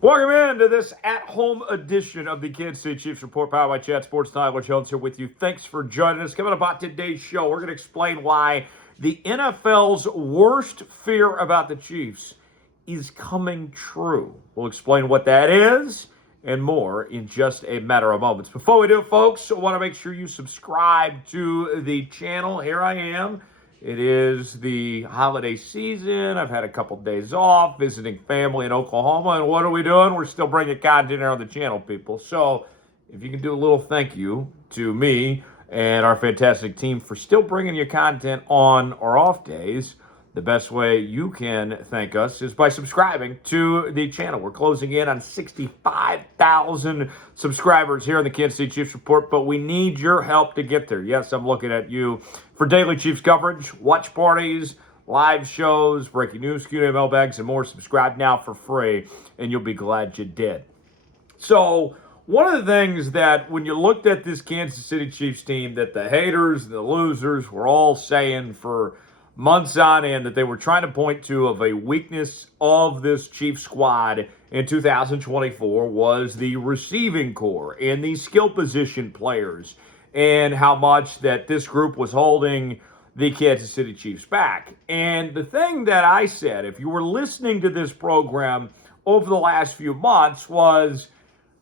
Welcome into this at-home edition of the Kansas City Chiefs Report, powered by Chat Sports. Tyler Jones here with you. Thanks for joining us. Coming up on today's show, we're going to explain why the NFL's worst fear about the Chiefs is coming true. We'll explain what that is and more in just a matter of moments. Before we do, folks, I want to make sure you subscribe to the channel. Here I am. It is the holiday season. I've had a couple days off visiting family in Oklahoma. And what are we doing? We're still bringing content here on the channel, people. So if you can do a little thank you to me and our fantastic team for still bringing you content on our off days, the best way you can thank us is by subscribing to the channel. We're closing in on 65,000 subscribers here on the Kansas City Chiefs Report, but we need your help to get there. Yes, I'm looking at you for daily Chiefs coverage, watch parties, live shows, breaking news, Q&A, mailbags, and more. Subscribe now for free, and you'll be glad you did. So one of the things that when you looked at this Kansas City Chiefs team that the haters and the losers were all saying for months on end that they were trying to point to of a weakness of this Chiefs squad in 2024 was the receiving core and the skill position players and how much that this group was holding the Kansas City Chiefs back. And the thing that I said, if you were listening to this program over the last few months, was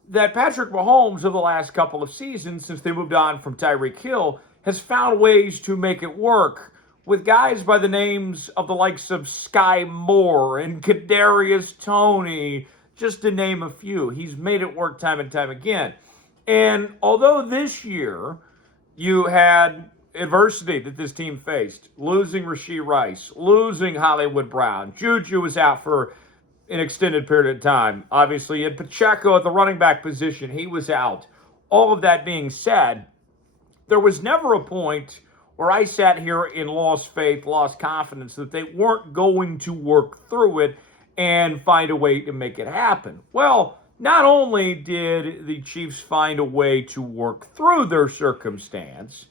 that Patrick Mahomes of the last couple of seasons, since they moved on from Tyreek Hill, has found ways to make it work with guys by the names of the likes of Sky Moore and Kadarius Toney, just to name a few. He's made it work time and time again. And although this year you had adversity that this team faced, losing Rashee Rice, losing Hollywood Brown, Juju was out for an extended period of time. Obviously, you had Pacheco at the running back position. He was out. All of that being said, there was never a point where I sat here and lost faith, lost confidence that they weren't going to work through it and find a way to make it happen. Well, not only did the Chiefs find a way to work through their circumstance,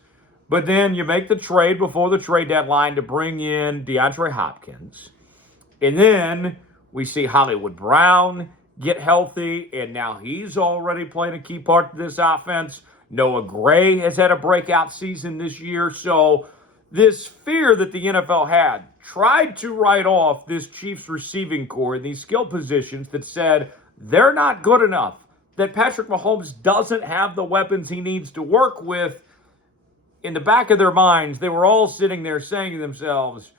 but then you make the trade before the trade deadline to bring in DeAndre Hopkins. And then we see Hollywood Brown get healthy, and now he's already playing a key part of this offense. Noah Gray has had a breakout season this year. So this fear that the NFL had tried to write off this Chiefs receiving core in these skill positions that said they're not good enough, that Patrick Mahomes doesn't have the weapons he needs to work with. In the back of their minds, they were all sitting there saying to themselves,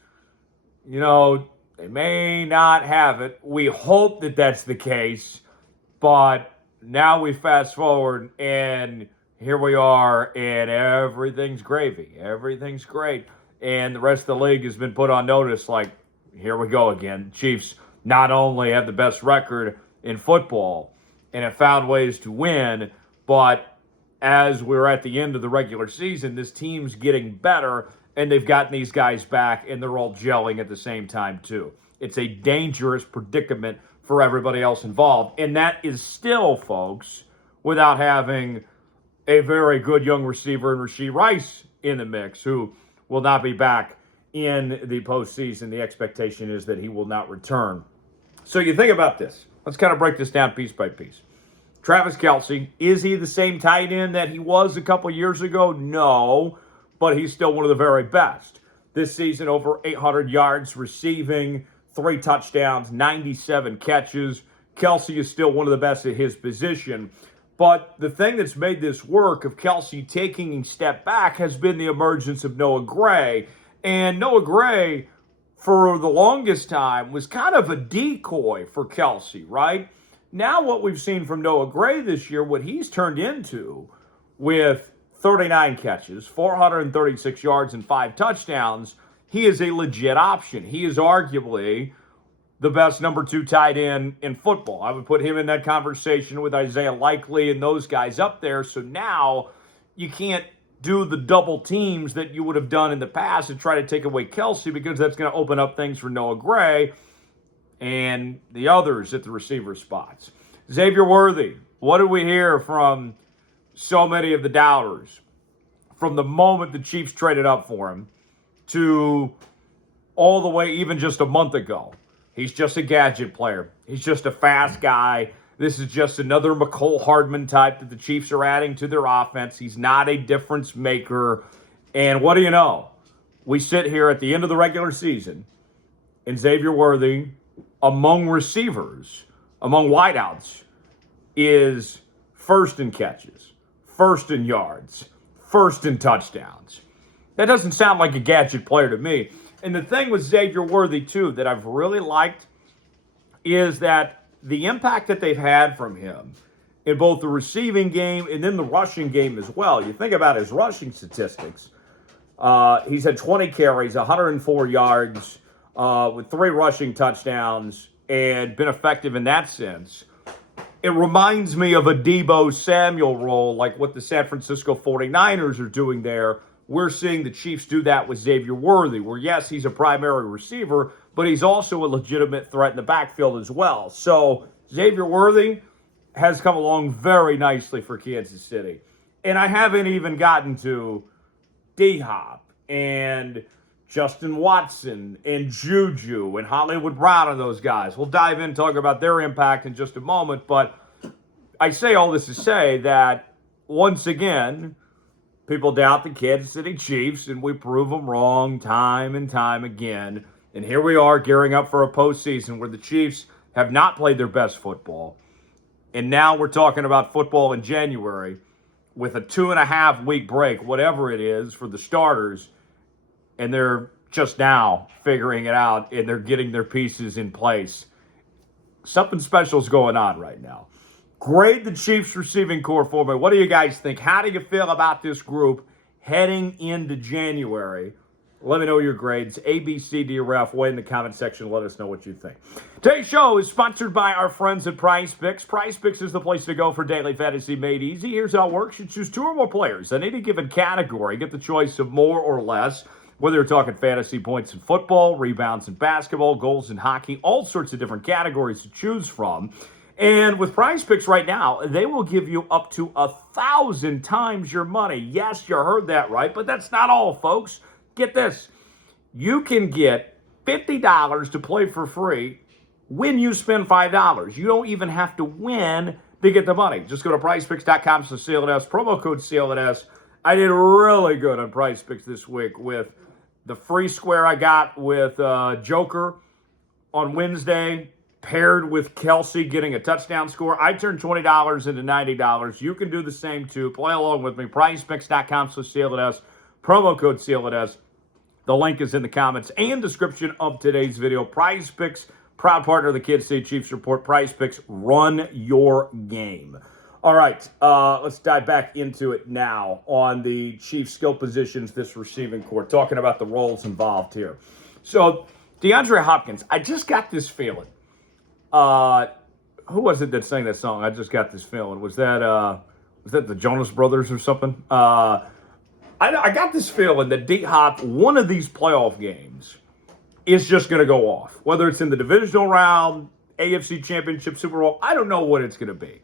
you know, they may not have it. We hope that that's the case. But now we fast forward and here we are, and everything's gravy. Everything's great. And the rest of the league has been put on notice like, here we go again. Chiefs not only have the best record in football and have found ways to win, but as we're at the end of the regular season, this team's getting better, and they've gotten these guys back, and they're all gelling at the same time, too. It's a dangerous predicament for everybody else involved. And that is still, folks, without having a very good young receiver in Rashee Rice in the mix, who will not be back in the postseason. The expectation is that he will not return. So you think about this. Let's kind of break this down piece by piece. Travis Kelce, is he the same tight end that he was a couple years ago? No, but he's still one of the very best. This season, over 800 yards receiving, 3 touchdowns, 97 catches. Kelce is still one of the best at his position. But the thing that's made this work of Kelce taking a step back has been the emergence of Noah Gray. And Noah Gray, for the longest time, was kind of a decoy for Kelce, right? Now what we've seen from Noah Gray this year, what he's turned into with 39 catches, 436 yards, and 5 touchdowns, he is a legit option. He is arguably the best number 2 tight end in football. I would put him in that conversation with Isaiah Likely and those guys up there. So now you can't do the double teams that you would have done in the past and try to take away Kelce, because that's going to open up things for Noah Gray and the others at the receiver spots. Xavier Worthy, what did we hear from so many of the doubters from the moment the Chiefs traded up for him to all the way even just a month ago? He's just a gadget player. He's just a fast guy. This is just another McCole Hardman type that the Chiefs are adding to their offense. He's not a difference maker. And what do you know? We sit here at the end of the regular season, and Xavier Worthy, among receivers, among wideouts, is first in catches, first in yards, first in touchdowns. That doesn't sound like a gadget player to me. And the thing with Xavier Worthy, too, that I've really liked is that the impact that they've had from him in both the receiving game and then the rushing game as well. You think about his rushing statistics. He's had 20 carries, 104 yards, with 3 rushing touchdowns, and been effective in that sense. It reminds me of a Deebo Samuel role, like what the San Francisco 49ers are doing there. We're seeing the Chiefs do that with Xavier Worthy, where, yes, he's a primary receiver, but he's also a legitimate threat in the backfield as well. So Xavier Worthy has come along very nicely for Kansas City. And I haven't even gotten to D-Hop and Justin Watson and Juju and Hollywood Brown and those guys. We'll dive in and talk about their impact in just a moment. But I say all this to say that, once again, people doubt the Kansas City Chiefs, and we prove them wrong time and time again. And here we are gearing up for a postseason where the Chiefs have not played their best football. And now we're talking about football in January with a 2.5-week break, whatever it is, for the starters. And they're just now figuring it out, and they're getting their pieces in place. Something special is going on right now. Grade the Chiefs receiving core for me. What do you guys think? How do you feel about this group heading into January? Let me know your grades. ABCDRF. Way in the comment section. Let us know what you think. Today's show is sponsored by our friends at Prize Picks. Prize Picks is the place to go for daily fantasy made easy. Here's how it works. You choose 2 or more players in any given category. Get the choice of more or less. Whether you're talking fantasy points in football, rebounds in basketball, goals in hockey, all sorts of different categories to choose from. And with Prize Picks right now, they will give you up to 1,000 times your money. Yes, you heard that right, but that's not all, folks. Get this. You can get $50 to play for free when you spend $5. You don't even have to win to get the money. Just go to prizepicks.com/CLNS, promo code CLNS. I did really good on Prize Picks this week with the free square I got with Joker on Wednesday, paired with Kelce getting a touchdown score. I turned $20 into $90. You can do the same too. Play along with me. PrizePicks.com/CLNS. Promo code CLNS. The link is in the comments and description of today's video. Prize Picks, proud partner of the Kansas City Chiefs Report. Prize Picks, run your game. All right, let's dive back into it now on the Chiefs skill positions, this receiving core, talking about the roles involved here. So, DeAndre Hopkins, I just got this feeling. Who was it that sang that song? I just got this feeling. Was that the Jonas Brothers or something? I got this feeling that D-Hop, one of these playoff games, is just going to go off. Whether it's in the divisional round, AFC Championship, Super Bowl, I don't know what it's going to be.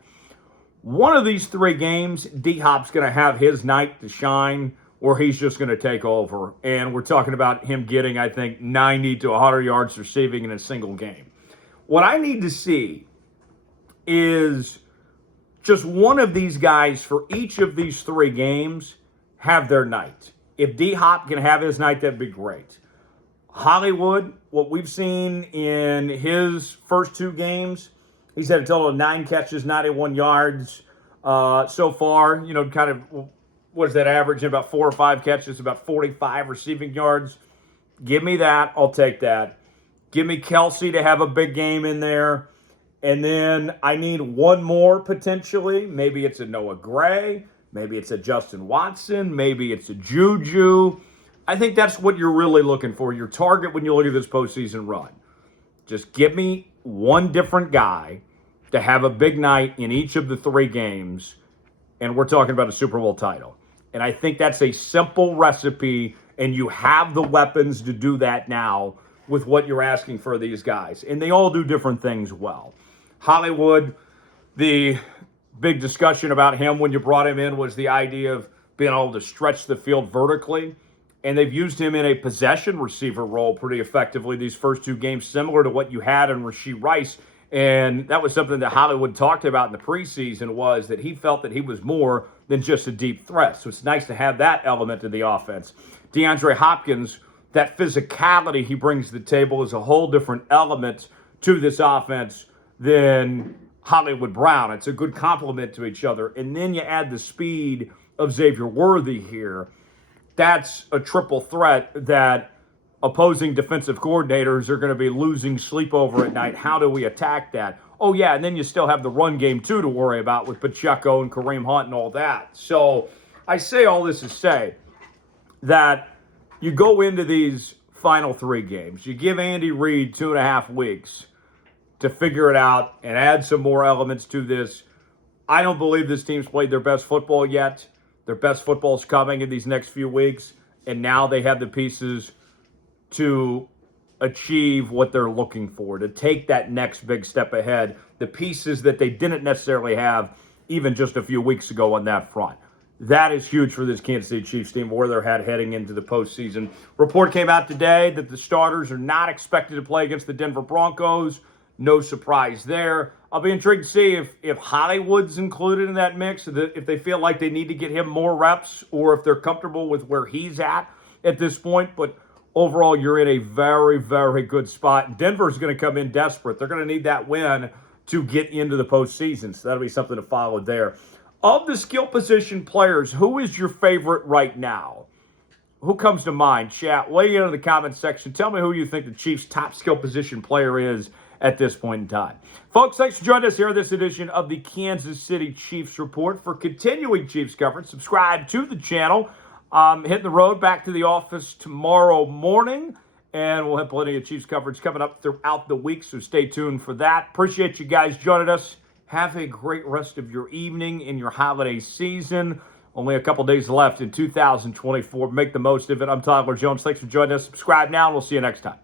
One of these 3 games, D-Hop's going to have his night to shine, or he's just going to take over. And we're talking about him getting, I think, 90 to 100 yards receiving in a single game. What I need to see is just one of these guys for each of these 3 games have their night. If D-Hop can have his night, that'd be great. Hollywood, what we've seen in his first 2 games, he's had a total of 9 catches, 91 yards so far. You know, kind of, what is that average? About 4 or 5 catches, about 45 receiving yards. Give me that. I'll take that. Give me Kelce to have a big game in there. And then I need one more potentially. Maybe it's a Noah Gray. Maybe it's a Justin Watson. Maybe it's a Juju. I think that's what you're really looking for, your target when you look at this postseason run. Just give me one different guy to have a big night in each of the 3 games, and we're talking about a Super Bowl title. And I think that's a simple recipe, and you have the weapons to do that now with what you're asking for these guys. And they all do different things well. Hollywood, the big discussion about him when you brought him in was the idea of being able to stretch the field vertically. and they've used him in a possession receiver role pretty effectively these first two games, similar to what you had in Rashee Rice. And that was something that Hollywood talked about in the preseason, was that he felt that he was more than just a deep threat. So it's nice to have that element of the offense. DeAndre Hopkins, that physicality he brings to the table is a whole different element to this offense than Hollywood Brown. It's a good complement to each other. And then you add the speed of Xavier Worthy here. That's a triple threat that opposing defensive coordinators are going to be losing sleep over at night. How do we attack that? Oh, yeah, and then you still have the run game, too, to worry about with Pacheco and Kareem Hunt and all that. So I say all this to say that you go into these final three games. You give Andy Reid 2.5 weeks to figure it out and add some more elements to this. I don't believe this team's played their best football yet. Their best football's coming in these next few weeks, and now they have the pieces to achieve what they're looking for, to take that next big step ahead, the pieces that they didn't necessarily have even just a few weeks ago on that front. That is huge for this Kansas City Chiefs team, where they're heading into the postseason. Report came out today that the starters are not expected to play against the Denver Broncos. No surprise there. I'll be intrigued to see if Hollywood's included in that mix, if they feel like they need to get him more reps, or if they're comfortable with where he's at this point. But overall, you're in a very, very good spot. Denver's going to come in desperate. They're going to need that win to get into the postseason, so that'll be something to follow there. Of the skill position players, who is your favorite right now? Who comes to mind? Chat, weigh in the comment section. Tell me who you think the Chiefs' top skill position player is at this point in time. Folks, thanks for joining us here on this edition of the Kansas City Chiefs Report. For continuing Chiefs coverage, subscribe to the channel. Hitting the road back to the office tomorrow morning, and we'll have plenty of Chiefs coverage coming up throughout the week, so stay tuned for that. Appreciate you guys joining us. Have a great rest of your evening and your holiday season. Only a couple days left in 2024. Make the most of it. I'm Tyler Jones. Thanks for joining us. Subscribe now, and we'll see you next time.